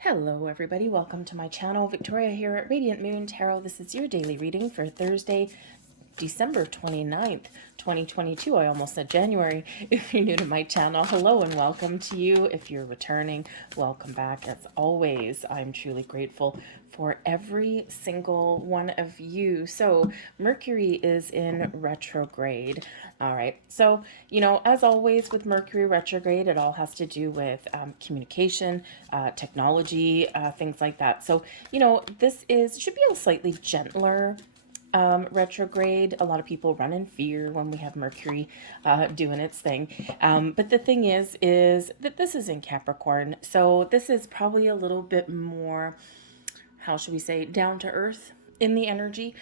Hello everybody, welcome to my channel. Victoria here at Radiant Moon Tarot. This is your daily reading for Thursday, December 29th, 2022. I almost said January. If you're new to my channel, hello and welcome to you. If you're returning, welcome back. As always, I'm truly grateful for every single one of you. So Mercury is in retrograde. All right. So, as always with Mercury retrograde, it all has to do with communication, technology, things like that. So, should be a slightly gentler retrograde. A lot of people run in fear when we have Mercury doing its thing. But the thing is that this is in Capricorn. So this is probably a little bit more, how should we say, down to earth in the energy,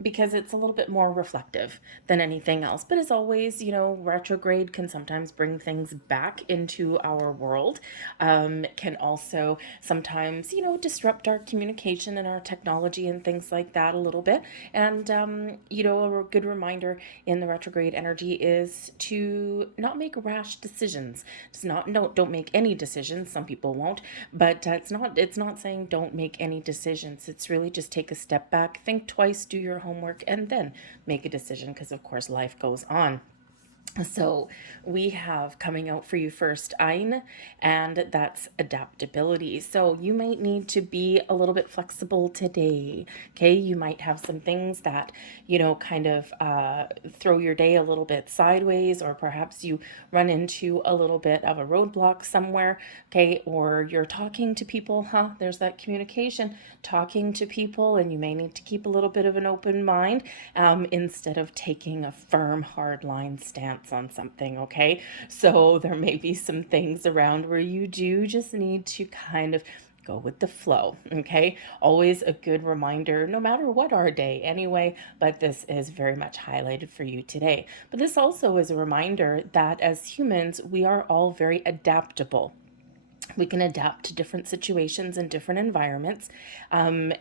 because it's a little bit more reflective than anything else. But as always, retrograde can sometimes bring things back into our world, can also sometimes, disrupt our communication and our technology and things like that a little bit. And, a good reminder in the retrograde energy is to not make rash decisions. It's not, no, don't make any decisions. Some people won't, but it's not saying don't make any decisions. It's really just take a step back, think twice, do your homework, and then make a decision, because of course life goes on. So we have coming out for you first Ein, and that's adaptability. So you might need to be a little bit flexible today. Okay, you might have some things that, kind of throw your day a little bit sideways, or perhaps you run into a little bit of a roadblock somewhere. Okay, or you're talking to people, there's that communication, talking to people, and you may need to keep a little bit of an open mind, instead of taking a firm, hard line stance on something. Okay, so there may be some things around where you do just need to kind of go with the flow. Okay, always a good reminder, no matter what our day anyway, but this is very much highlighted for you today. But this also is a reminder that as humans, we are all very adaptable. We can adapt to different situations and different environments. And,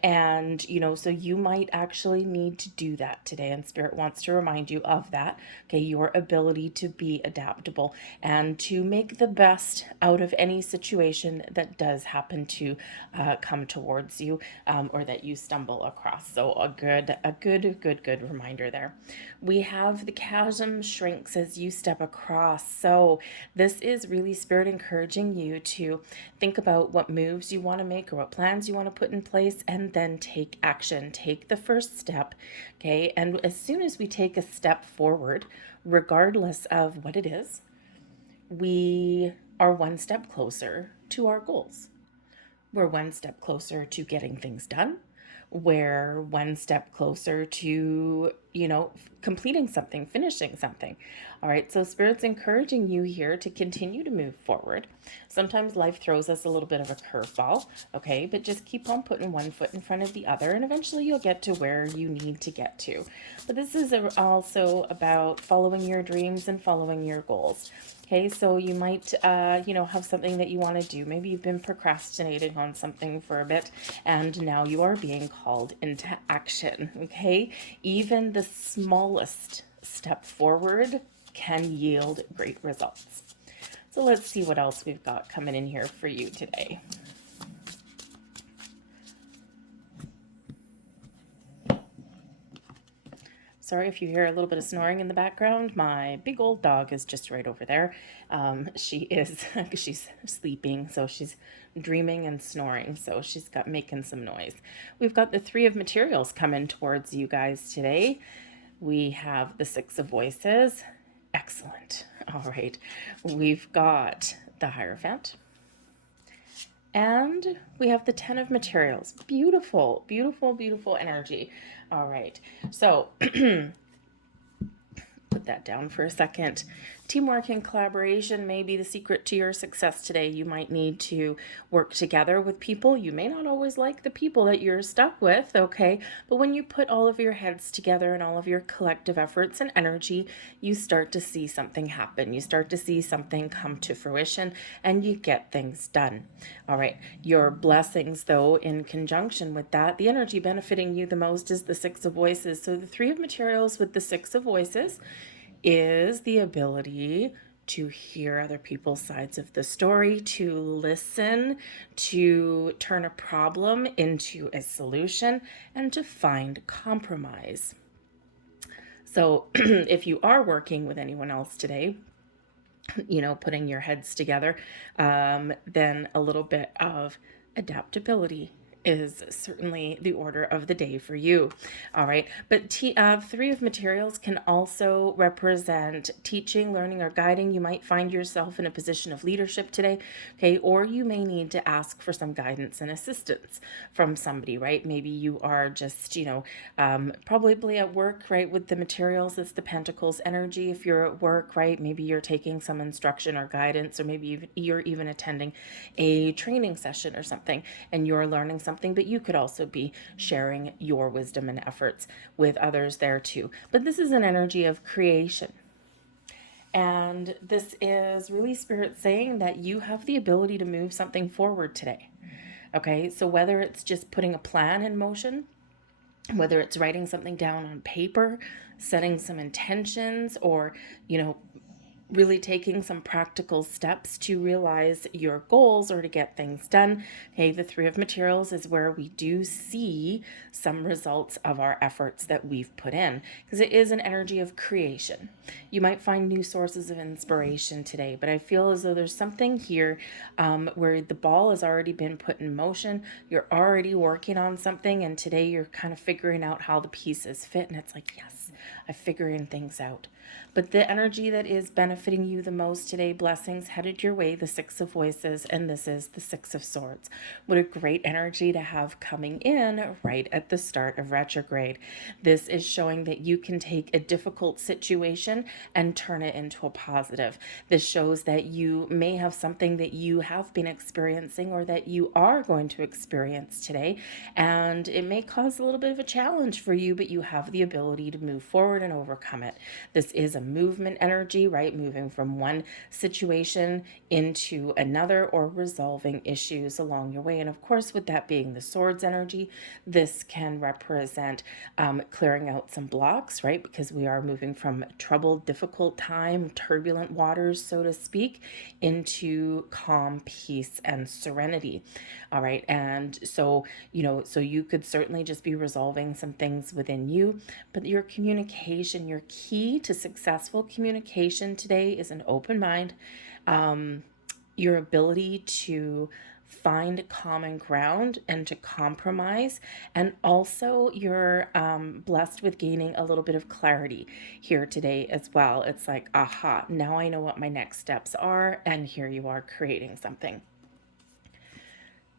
so you might actually need to do that today. And Spirit wants to remind you of that. Okay. Your ability to be adaptable and to make the best out of any situation that does happen to come towards you, or that you stumble across. So a good reminder there. We have the chasm shrinks as you step across. So this is really Spirit encouraging you to think about what moves you want to make or what plans you want to put in place, and then take action. Take the first step. Okay. And as soon as we take a step forward, regardless of what it is, we are one step closer to our goals. We're one step closer to getting things done. We're one step closer to, completing something, finishing something. All right. So Spirit's encouraging you here to continue to move forward. Sometimes life throws us a little bit of a curveball. Okay. But just keep on putting one foot in front of the other, and eventually you'll get to where you need to get to. But this is also about following your dreams and following your goals. Okay, so you might, have something that you want to do. Maybe you've been procrastinating on something for a bit, and now you are being called into action. Okay, even the smallest step forward can yield great results. So let's see what else we've got coming in here for you today. Sorry if you hear a little bit of snoring in the background. My big old dog is just right over there. She's sleeping, so she's dreaming and snoring, so she's got making some noise. We've got the Three of Materials coming towards you guys today. We have the Six of Voices. Excellent. All right. We've got the Hierophant. And we have the Ten of Materials. Beautiful, beautiful, beautiful energy. All right. So put that down for a second. Teamwork and collaboration may be the secret to your success today. You might need to work together with people. You may not always like the people that you're stuck with, okay? But when you put all of your heads together and all of your collective efforts and energy, you start to see something happen. You start to see something come to fruition, and you get things done. All right. Your blessings, though, in conjunction with that, the energy benefiting you the most is the Six of Voices. So the Three of Materials with the Six of Voices is the ability to hear other people's sides of the story, to listen, to turn a problem into a solution, and to find compromise. So if you are working with anyone else today, putting your heads together, then a little bit of adaptability is certainly the order of the day for you. All right. But Three of Materials can also represent teaching, learning, or guiding. You might find yourself in a position of leadership today. Okay. Or you may need to ask for some guidance and assistance from somebody, right? Maybe you are just, probably at work, right? With the Materials, it's the Pentacles energy. If you're at work, right? Maybe you're taking some instruction or guidance, or maybe you're even attending a training session or something, and you're learning something, but you could also be sharing your wisdom and efforts with others there too. But this is an energy of creation. And this is really Spirit saying that you have the ability to move something forward today. Okay, so whether it's just putting a plan in motion, whether it's writing something down on paper, setting some intentions, or, really taking some practical steps to realize your goals or to get things done. Okay, the Three of Materials is where we do see some results of our efforts that we've put in, because it is an energy of creation. You might find new sources of inspiration today, but I feel as though there's something here where the ball has already been put in motion. You're already working on something, and today you're kind of figuring out how the pieces fit, and it's like, yes, I'm figuring things out. But the energy that is benefiting you the most today, blessings headed your way, the Six of Voices, and this is the Six of Swords. What a great energy to have coming in right at the start of retrograde. This is showing that you can take a difficult situation and turn it into a positive. This shows that you may have something that you have been experiencing or that you are going to experience today, and it may cause a little bit of a challenge for you, but you have the ability to move forward and overcome it. This is a movement energy, right? Moving from one situation into another, or resolving issues along your way. And of course, with that being the Swords energy, this can represent clearing out some blocks, right? Because we are moving from troubled, difficult time, turbulent waters, so to speak, into calm, peace, and serenity. All right. And so, so you could certainly just be resolving some things within you, but your communication, your key to successful communication today is an open mind, your ability to find common ground and to compromise, and also you're blessed with gaining a little bit of clarity here today as well. It's like, aha, now I know what my next steps are, and here you are creating something.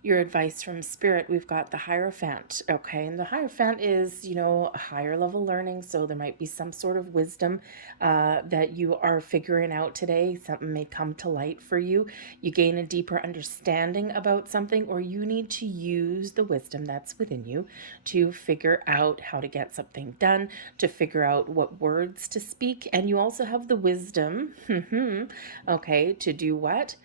Your advice from Spirit, we've got the Hierophant, okay? And the Hierophant is, higher level learning, so there might be some sort of wisdom that you are figuring out today. Something may come to light for you. You gain a deeper understanding about something, or you need to use the wisdom that's within you to figure out how to get something done, to figure out what words to speak, and you also have the wisdom, okay, to do what?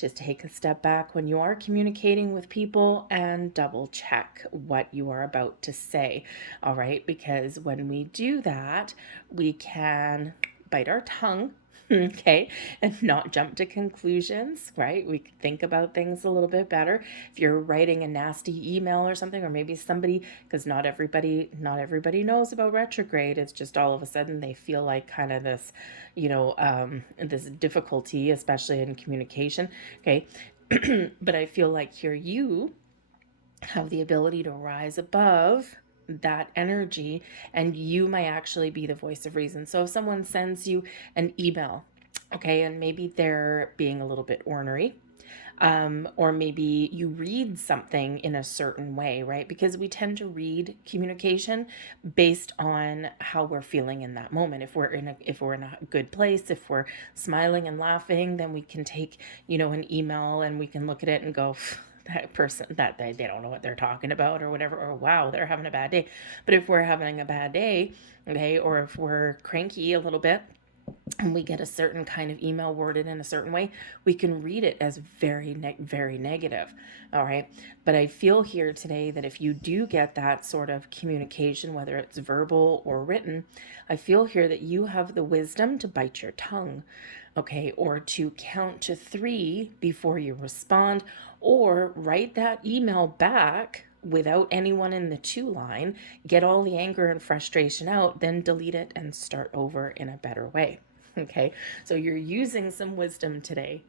To take a step back when you are communicating with people and double check what you are about to say. All right. Because when we do that, we can bite our tongue. Okay, and not jump to conclusions, right? We can think about things a little bit better. If you're writing a nasty email or something, or maybe somebody, because not everybody knows about retrograde. It's just all of a sudden they feel like kind of this, this difficulty, especially in communication. Okay, but I feel like here you have the ability to rise above that energy, and you might actually be the voice of reason. So if someone sends you an email, okay, and maybe they're being a little bit ornery, or maybe you read something in a certain way, right? Because we tend to read communication based on how we're feeling in that moment. If we're in a good place, if we're smiling and laughing, then we can take, an email and we can look at it and go, that person, that they don't know what they're talking about or whatever, or wow, they're having a bad day. But if we're having a bad day, okay, or if we're cranky a little bit, and we get a certain kind of email worded in a certain way, we can read it as very negative. All right. But I feel here today that if you do get that sort of communication, whether it's verbal or written, I feel here that you have the wisdom to bite your tongue, okay, or to count to 3 before you respond, or write that email back without anyone in the to line, get all the anger and frustration out, then delete it and start over in a better way. Okay, so you're using some wisdom today.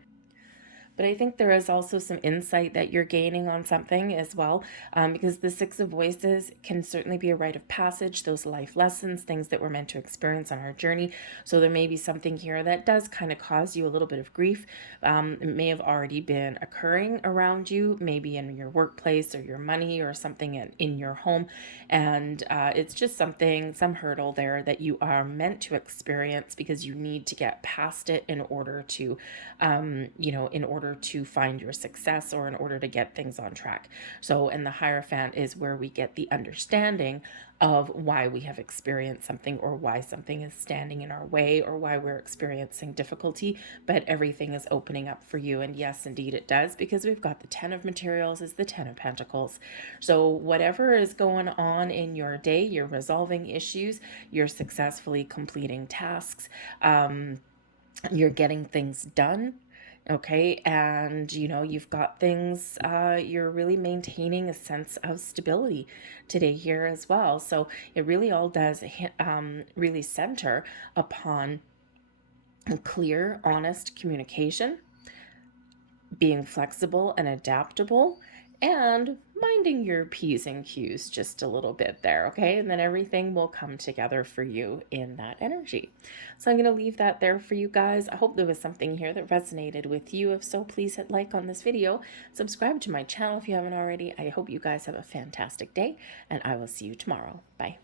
But I think there is also some insight that you're gaining on something as well, because the Six of Voices can certainly be a rite of passage, those life lessons, things that we're meant to experience on our journey. So there may be something here that does kind of cause you a little bit of grief. It may have already been occurring around you, maybe in your workplace or your money or something in your home. And it's just something, some hurdle there that you are meant to experience because you need to get past it in order to, in order to find your success or in order to get things on track. So, and the Hierophant is where we get the understanding of why we have experienced something or why something is standing in our way or why we're experiencing difficulty, but everything is opening up for you. And yes, indeed it does, because we've got the 10 of materials is the 10 of pentacles. So whatever is going on in your day, you're resolving issues, you're successfully completing tasks, you're getting things done. Okay, and you've got things, you're really maintaining a sense of stability today here as well. So it really all does really center upon clear, honest communication, being flexible and adaptable, and minding your P's and Q's just a little bit there, okay? And then everything will come together for you in that energy. So I'm going to leave that there for you guys. I hope there was something here that resonated with you. If so, please hit like on this video. Subscribe to my channel if you haven't already. I hope you guys have a fantastic day, and I will see you tomorrow. Bye.